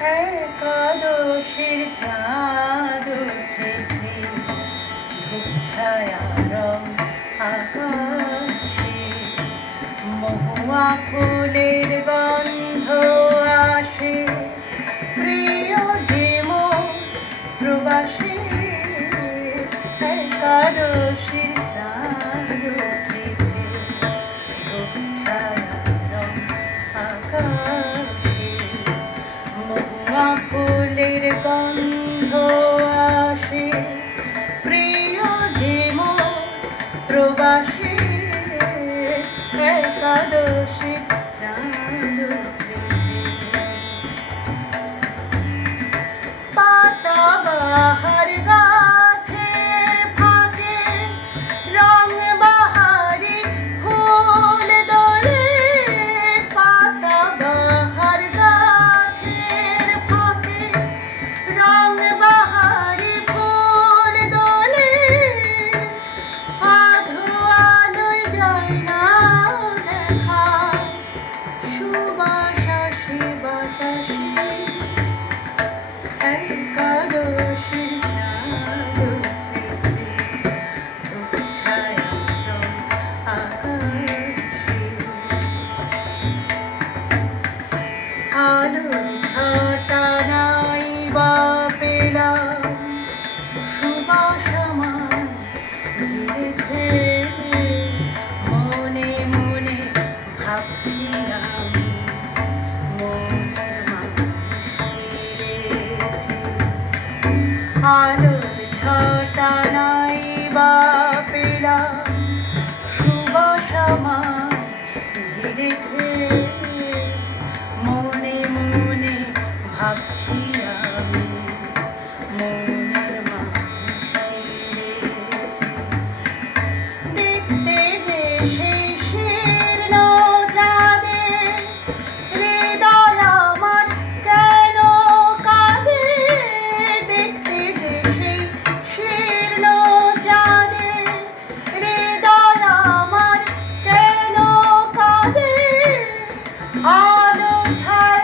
একাদশীর চাঁদ উঠেছে, ধূপ ছায়া রং আকাশে, মহুয়া ফুলের গন্ধ আসে, প্রিয় যে মোর প্রবাসী। একাদশীর চাঁদ উঠেছে, ধূপ ছায়া রং আকাশে, মহুয়া ফুলের গন্ধ আসে, প্রিয় যে মোর প্রবাসী। একাদশীর চাঁদ উঠেছে। পাতাবাহার গাছের ফাঁকে রং বাহারি ফুল দোলে, পাতাবাহার গাছের ফাঁকে রং বাহারি ফুল দোলে, আধো আলোয় যায় না দেখা, সুবাস আসে বাতাসে। একাদশীর চাঁদ উঠেছে, ধূপ ছায়া রং আকাশে, আলোর ছটা নাই বা পেলাম, সুবাস আমার ঘিরেছে, মনে মনে ভাবছি আমি মনের মানুষ ফিরেছে। আলোর ছটা নাই বা পেলাম, সুবাস আমার ঘিরেছে, মনে মনে ভাবছি আমি মনের মানুষ ফিরেছে। দেখতে যে সেই শীর্ণ চাঁদে, হৃদয় আমার কেন কাঁদে। দেখতে যে সেই শীর্ণ চাঁদে, হৃদয় আমার কেন কাঁদে। আলো ছায়া